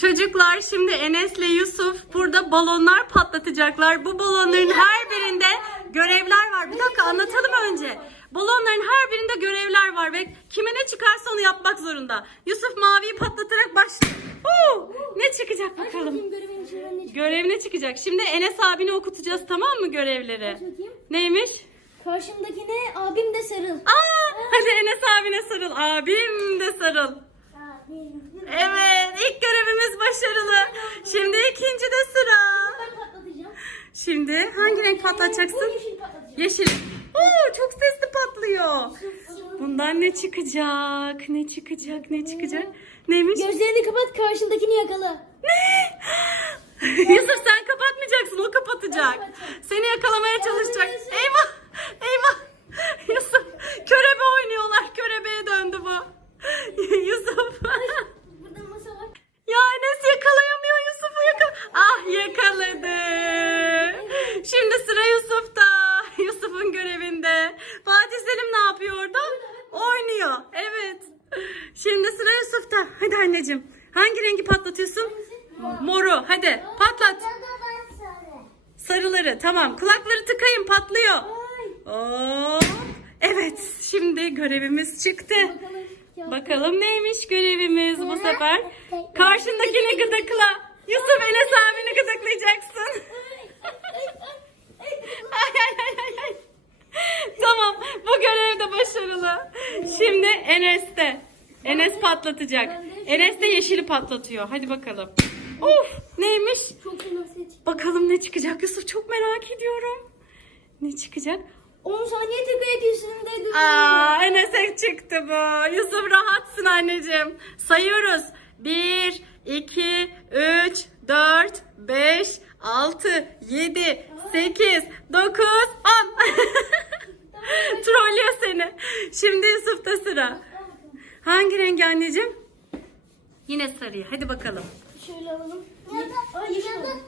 Çocuklar şimdi Enes'le Yusuf burada balonlar patlatacaklar. Bu balonların her birinde görevler var. Bir dakika anlatalım önce. Balonların her birinde görevler var ve kime ne çıkarsa onu yapmak zorunda. Yusuf maviyi patlatarak başlıyor. Oo, ne çıkacak bakalım. Görev ne çıkacak? Şimdi Enes abine okutacağız tamam mı görevleri? Neymiş? Karşımdakine abim de sarıl. Aa, hadi Enes abine sarıl. Abim de sarıl. Evet, ilk görevimiz başarılı. Şimdi ikinci de sıra. Şimdi hangi renk patlatacaksın? yeşil. Oo, çok sesli patlıyor. Bundan ne çıkacak? Ne çıkacak? Ne çıkacak? Neymiş? Gözlerini kapat karşındakini yakala. Yusuf sen kapatmayacaksın, o kapatacak. Seni yakalamaya çalışacak. Yusuf. Eyvah! Eyvah! Yusuf, körebe oynuyorlar. Körebeye döndü bu. Yusuf. Burada masa var. Ya Enes yakalayamıyor Yusuf'u yakal. Ah yakaladı. Şimdi sıra Yusuf'ta. Yusuf'un görevinde. Fatih Selim ne yapıyor orada? Oynuyor. Evet. Şimdi sıra Yusuf'ta. Hadi anneciğim. Hangi rengi patlatıyorsun? Moru. Hadi patlat. Sarıları. Tamam. Kulakları tıkayın patlıyor. Oo. Evet. Şimdi görevimiz çıktı. Bakalım neymiş görevimiz bu sefer. Karşındakini gıdıkla. Yusuf Enes abini gıdıklayacaksın. Ay, ay, ay, ay, ay. Tamam bu görev de başarılı. Şimdi Enes'te. Enes patlatacak. Enes de yeşili patlatıyor. Hadi bakalım. Of neymiş? Çok. Bakalım ne çıkacak Yusuf çok merak ediyorum. Ne çıkacak? 10 saniye tek ayak üstünde dur. Aa, Enes'e çıktı bu. Yusuf rahatsın anneciğim. Sayıyoruz. 1, 2, 3, 4, 5, 6, 7, 8, 9, 10. Trollüyor seni. Şimdi Yusuf'ta sıra. Hangi rengi anneciğim? Yine sarıyı. Hadi bakalım. Şöyle alalım. Ay yeşil alalım.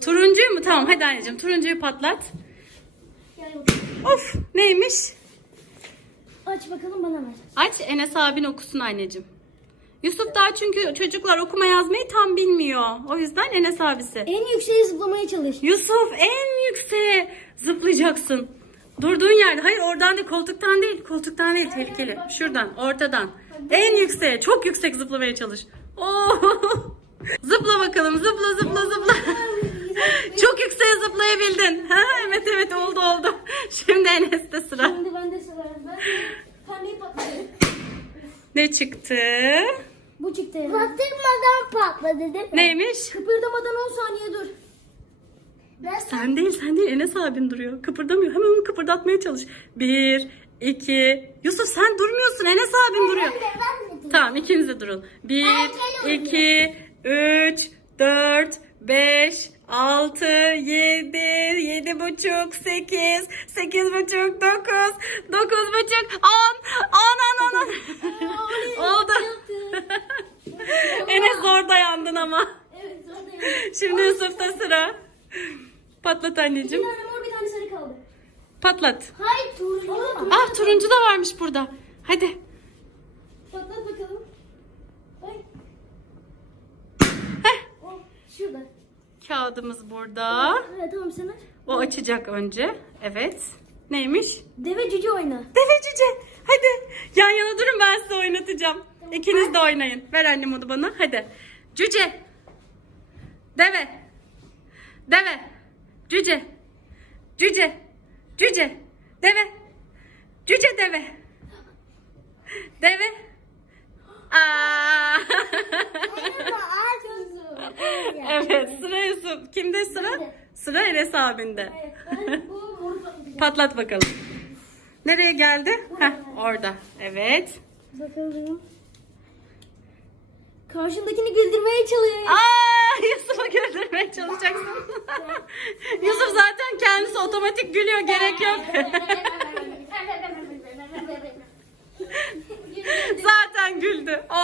Turuncuyu mu? Tamam hadi anneciğim. Turuncuyu patlat. Gel bakalım. Of neymiş? Aç bakalım bana ver. Aç Enes abin okusun anneciğim. Yusuf daha çünkü çocuklar okuma yazmayı tam bilmiyor. O yüzden Enes abisi. En yükseğe zıplamaya çalış. Yusuf en yükseğe zıplayacaksın. Durduğun yerde. Hayır oradan değil koltuktan değil. Koltuktan değil tehlikeli. Şuradan ortadan. En yükseğe çok yüksek zıplamaya çalış. Oo. Zıpla bakalım zıpla zıpla zıpla. Çok yükseğe zıplayabildin. Ha, evet evet oldu oldu. Şimdi Enes'te sıra. Şimdi ben de sıra. Ben pembeyi patladım. Ne çıktı? Bu çıktı. Patırmadan patladı değil mi? Neymiş? Kıpırdamadan 10 saniye dur. Sen değil sen değil Enes abin duruyor. Kıpırdamıyor. Hemen onu kıpırdatmaya çalış. Bir, iki. Yusuf sen durmuyorsun. Enes abin duruyor. Tamam ikiniz de durun. Bir, iki, üç, dört, beş, altı, yedi, yedi buçuk, sekiz, sekiz buçuk, dokuz, dokuz buçuk, on, on, on, on, on. Oldu. Enes zor dayandın ama. Evet zor Şimdi Yusuf'ta sıra. Patlat Bir anneciğim. tane mor bir tane sarı kaldı. Patlat. Hayır turuncu. Ah turuncu da varmış burada. Hadi. Patlat bakalım. Ay. Heh. O şurada. Kağıdımız burada. Evet tamam sen aç. O açacak önce. Evet. Neymiş? Deve cüce oyna. Deve cüce. Hadi. Yan yana durun ben size oynatacağım. İkiniz de oynayın. Ver annem onu bana. Hadi. Cüce. Deve. Deve. Cüce. Cüce. Cüce. Deve. Cüce deve. Deve. Aa. evet sıra Yusuf. Kimde sıra? Sıra Enes abinde. Patlat bakalım. Nereye geldi? Heh, orada. Evet. Bakalım. Karşındakini güldürmeye çalış. Aa,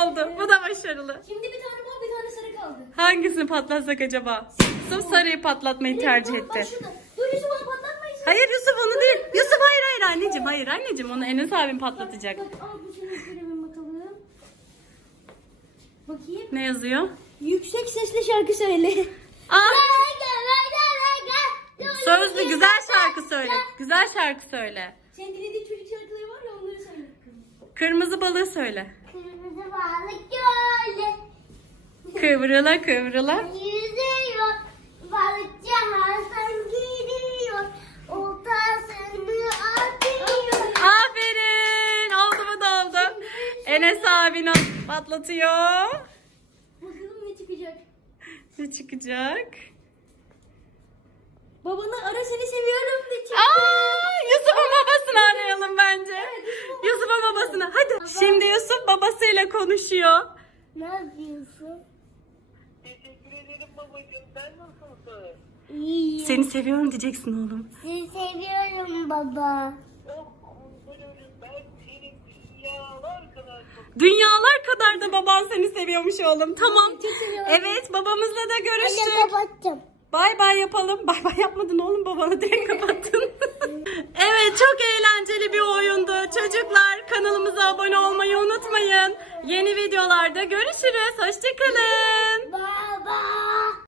Oldu. Bu da başarılı. Şimdi bir tane mor bir tane sarı kaldı. Hangisini patlatsak acaba? Yusuf sarıyı patlatmayı tercih Bak, bak etti. şurada. Dur Yusuf onu patlatmayın. Hayır Yusuf onu değil. Yusuf hayır hayır anneciğim. Hayır anneciğim onu Enes abim patlatacak. Bak al bu senin görevin bakalım. Bakayım. Ne yazıyor? Yüksek sesle şarkı söyle. Aa, sözlü güzel şarkı söyle. Güzel şarkı söyle. Senin dinlediğin çocuk şarkıları var ya onları söyle. Kırmızı balığı söyle. Balık göle Kıvrıla kıvrıla. yüzüyor. Balıkçı Hasan gidiyor. Oltasını atıyor. Aferin. Oldu mu da oldu. Enes abin patlatıyor. Bakalım ne çıkacak. Ne çıkacak? Babanı ara seni seviyorum de çıktı. Aa, babasını arayalım bence. Yusuf'un babasını. Hadi. Şimdi Yusuf babasıyla konuşuyor. Ne yapıyorsun? Teşekkür ederim babacığım. Sen nasılsın? İyiyim. Seni seviyorum diyeceksin oğlum. Seni seviyorum baba. Oh ben seni dünyalar kadar Dünyalar kadar da baban seni seviyormuş oğlum. Tamam. Evet babamızla da görüştük. Anne kapattım. Bay bay yapalım. Bay bay yapmadın oğlum babana direkt kapattın. Çok eğlenceli bir oyundu. Çocuklar kanalımıza abone olmayı unutmayın. Yeni videolarda görüşürüz. Hoşçakalın. Baba.